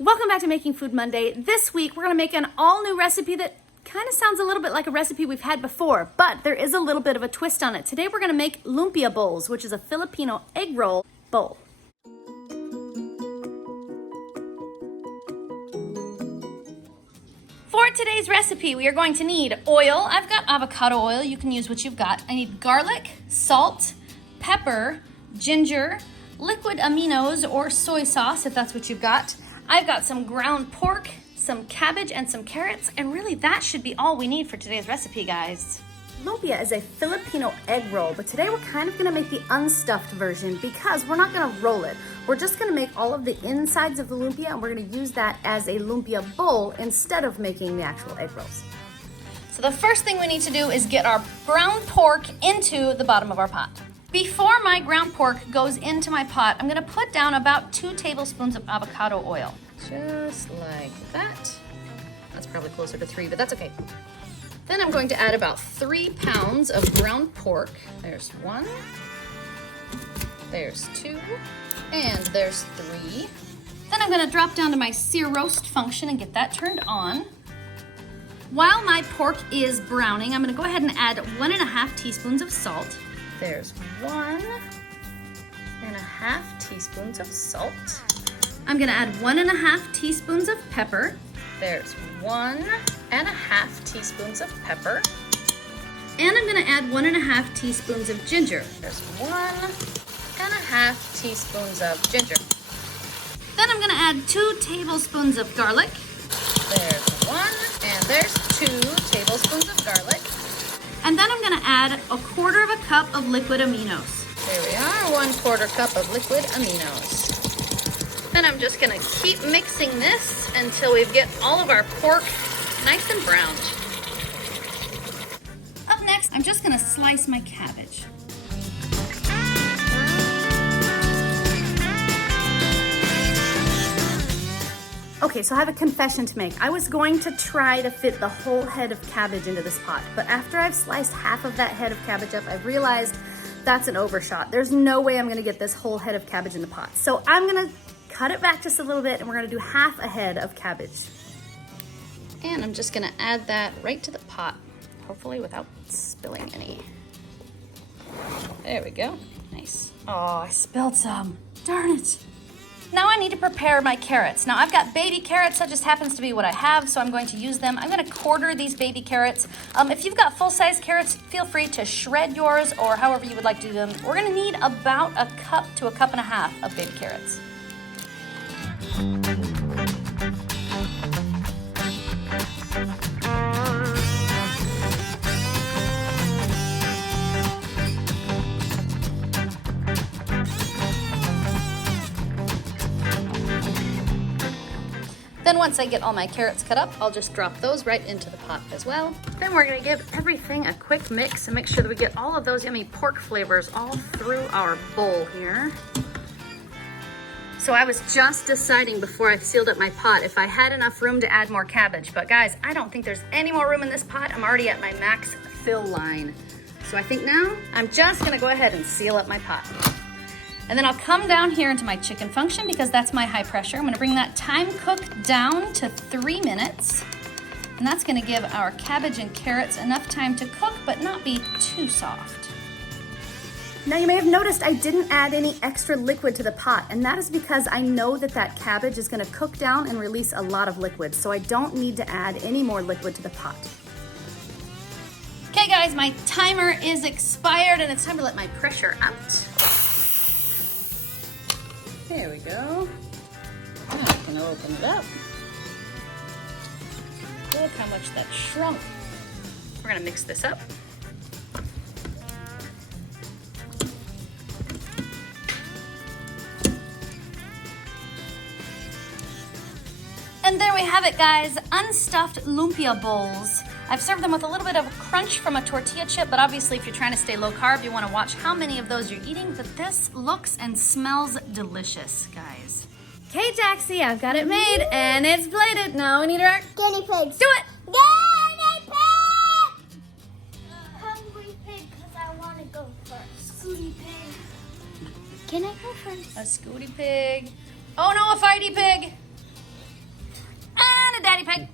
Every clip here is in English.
Welcome back to Making Food Monday. This week we're going to make an all-new recipe that kind of sounds a little bit like a recipe we've had before, but there is a little bit of a twist on it. Today we're going to make lumpia bowls, which is a Filipino egg roll bowl. For today's recipe, we are going to need oil. I've got avocado oil. You can use what you've got. I need garlic, salt, pepper, ginger, liquid aminos or soy sauce if that's what you've got. I've got some ground pork, some cabbage, and some carrots, and really that should be all we need for today's recipe, guys. Lumpia is a Filipino egg roll, but today we're kind of gonna make the unstuffed version because we're not gonna roll it. We're just gonna make all of the insides of the lumpia and we're gonna use that as a lumpia bowl instead of making the actual egg rolls. So the first thing we need to do is get our ground pork into the bottom of our pot. Before my ground pork goes into my pot, I'm gonna put down about 2 tablespoons of avocado oil. Just like that. That's probably closer to 3, but that's okay. Then I'm going to add about 3 pounds of ground pork. There's 1, there's 2, and there's 3. Then I'm gonna drop down to my sear roast function and get that turned on. While my pork is browning, I'm gonna go ahead and add 1.5 teaspoons of salt. There's 1.5 teaspoons of salt. I'm gonna add 1.5 teaspoons of pepper. There's 1.5 teaspoons of pepper. And I'm gonna add 1.5 teaspoons of ginger. There's 1.5 teaspoons of ginger. Then I'm gonna add 2 tablespoons of garlic. There's 1, and there's 2 tablespoons of garlic. And then I'm gonna add 1/4 cup of liquid aminos. There we are, 1/4 cup of liquid aminos. Then I'm just gonna keep mixing this until we get all of our pork nice and browned. Up next, I'm just gonna slice my cabbage. Okay, so I have a confession to make. I was going to try to fit the whole head of cabbage into this pot, but after I've sliced half of that head of cabbage up, I've realized that's an overshot. There's no way I'm gonna get this whole head of cabbage in the pot. So I'm gonna cut it back just a little bit and we're gonna do half a head of cabbage. And I'm just gonna add that right to the pot, hopefully without spilling any. There we go, nice. Oh, I spilled some, darn it. Now I need to prepare my carrots. Now I've got baby carrots, that just happens to be what I have, so I'm going to use them. I'm gonna quarter these baby carrots. If you've got full-size carrots, feel free to shred yours or however you would like to do them. We're gonna need about 1 cup to 1.5 cups of baby carrots. Then once I get all my carrots cut up, I'll just drop those right into the pot as well. Then we're gonna give everything a quick mix and make sure that we get all of those yummy pork flavors all through our bowl here. So I was just deciding before I sealed up my pot if I had enough room to add more cabbage, but guys, I don't think there's any more room in this pot. I'm already at my max fill line. So I think now I'm just gonna go ahead and seal up my pot. And then I'll come down here into my chicken function because that's my high pressure. I'm gonna bring that time cook down to 3 minutes. And that's gonna give our cabbage and carrots enough time to cook, but not be too soft. Now you may have noticed I didn't add any extra liquid to the pot, and that is because I know that that cabbage is gonna cook down and release a lot of liquid, so I don't need to add any more liquid to the pot. Okay guys, my timer is expired and it's time to let my pressure out. There we go. Now I can open it up. Look how much that shrunk. We're gonna mix this up. And there we have it, guys, unstuffed lumpia bowls. I've served them with a little bit of crunch from a tortilla chip, but obviously if you're trying to stay low carb, you want to watch how many of those you're eating, but this looks and smells delicious, guys. Okay, Jaxie, I've got it made, and it's plated. Now we need our guinea pigs. Do it! Guinea pig! Hungry pig, because I want to go first. Scooty pig. Can I go first? A scooty pig. Oh no, a fighty pig! Peg?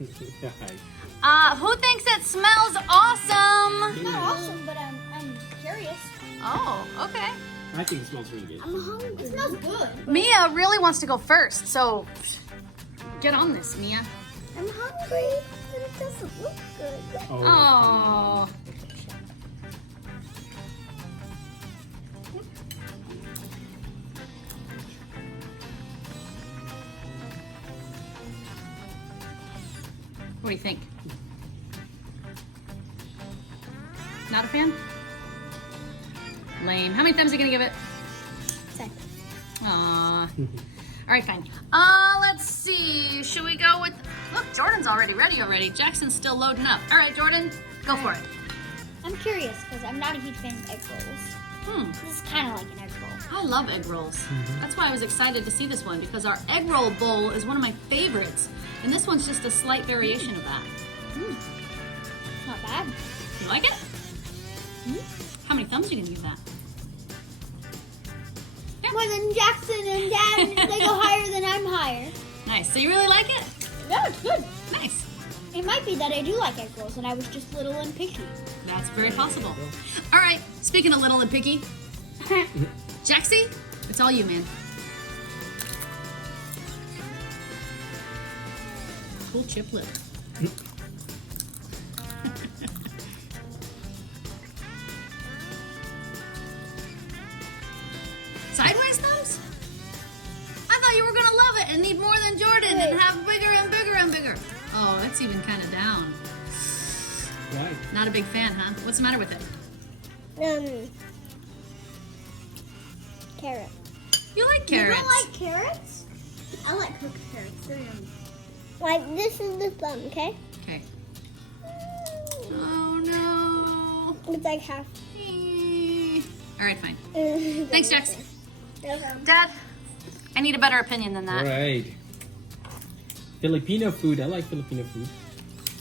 Hi. Who thinks it smells awesome? Not awesome, but I'm curious. Oh, okay. I think it smells really good. I'm hungry. It smells good. Mia really wants to go first, so get on this, Mia. I'm hungry, but it doesn't look good. Oh. What do you think? Not a fan? Lame. How many thumbs are you gonna give it? 10. Aww. All right, fine. Let's see. Should we go with? Look, Jordan's already ready already. Jackson's still loading up. All right, Jordan, go for it. I'm curious because I'm not a huge fan of egg rolls. This is kind of like an egg roll. I love egg rolls. That's why I was excited to see this one because our egg roll bowl is one of my favorites, and this one's just a slight variation of that. It's not bad. You like it? How many thumbs are you gonna give that? More than Jackson and Dad. They go higher than I'm higher. Nice. So you really like it? Yeah, it's good. Nice. It might be that I do like egg rolls and I was just little and picky. That's very possible. All right. Speaking of little and picky, Jaxie, it's all you, man. Cool chip lip. Sideways thumbs? I thought you were gonna love it and need more than Jordan and have bigger and bigger and bigger. Oh, that's even kind of down. Why? Not a big fan, huh? What's the matter with it? Carrot. You like carrots? You don't like carrots? I like cooked carrots. They're yummy. Like, this is the thumb, okay? Okay. Oh no. It's like half. All right, fine. Thanks, Jax. No problem. Dad, I need a better opinion than that. Right. Filipino food. I like Filipino food.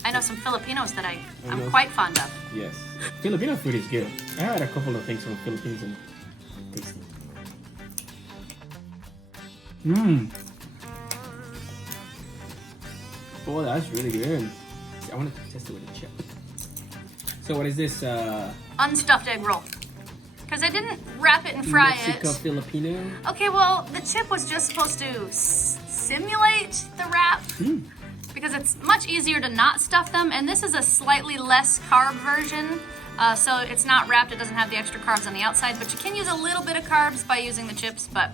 I know some Filipinos that I'm know. quite fond of. Yes. Filipino food is good. I had a couple of things from the Philippines and tasted. Oh, that's really good. I wanted to test it with a chip. So what is this? Unstuffed egg roll. Because I didn't wrap it and fry Mexico it. Filipino. Okay, well, the chip was just supposed to simulate the wrap. Because it's much easier to not stuff them, and this is a slightly less carb version. So it's not wrapped, it doesn't have the extra carbs on the outside, but you can use a little bit of carbs by using the chips, but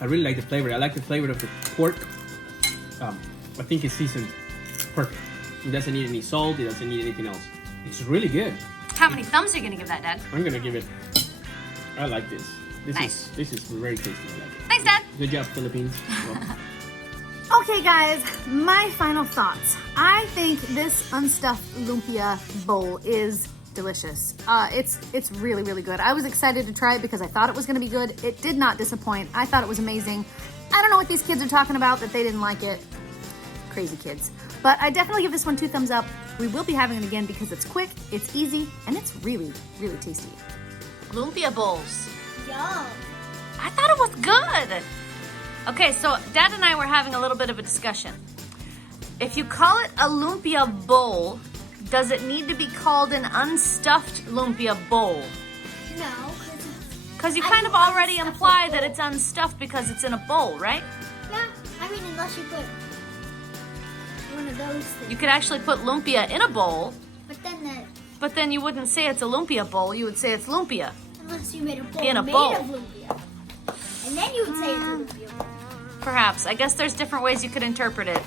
I really like the flavor. I like the flavor of the pork. I think it's seasoned perfect. It doesn't need any salt. It doesn't need anything else. It's really good. how many thumbs are you gonna give that, Dad? I'm gonna give it. I like this. Nice. This is very tasty. I like it. Thanks, Dad. Good job, Philippines. Okay, guys, my final thoughts. I think this unstuffed lumpia bowl is delicious. It's really, really good. I was excited to try it because I thought it was gonna be good. It did not disappoint. I thought it was amazing. I don't know what these kids are talking about that they didn't like it. Crazy kids. But I definitely give this one 2 thumbs up. We will be having it again because it's quick, it's easy, and it's really, really tasty. Lumpia bowls. Yum. I thought it was good. Okay, so Dad and I were having a little bit of a discussion. If you call it a lumpia bowl, does it need to be called an unstuffed lumpia bowl? No, Because you I kind of do already unstuffed imply bowl. that it's unstuffed because it's in a bowl, right? yeah. I mean, unless you put one of those things. You could actually put lumpia in a bowl, But then but then you wouldn't say it's a lumpia bowl, you would say it's lumpia. unless you made a bowl In a made bowl. of lumpia, and then you would say it's a lumpia bowl. Perhaps. I guess there's different ways you could interpret it.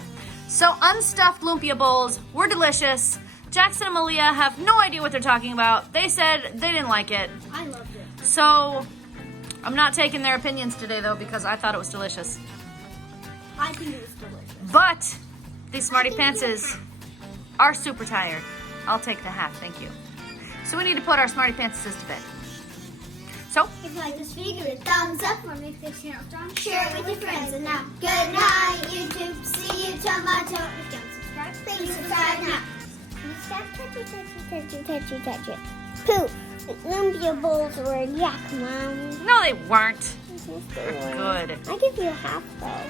So unstuffed lumpia bowls were delicious. Jackson and Malia have no idea what they're talking about. They said they didn't like it. I loved it. So I'm not taking their opinions today though because I thought it was delicious. I think it was delicious. But these Smartypantses are super tired. I'll take the half, thank you. So we need to put our Smartypantses to bed. So, If you like this video, give it a thumbs up or make this channel strong. Share it with your friends. And now, good night, YouTube. See you tomorrow. If you don't subscribe, please subscribe now. Touch it. Poof. Lumpia bowls were yuck, Mom. no they weren't. They're good. I give you a half though.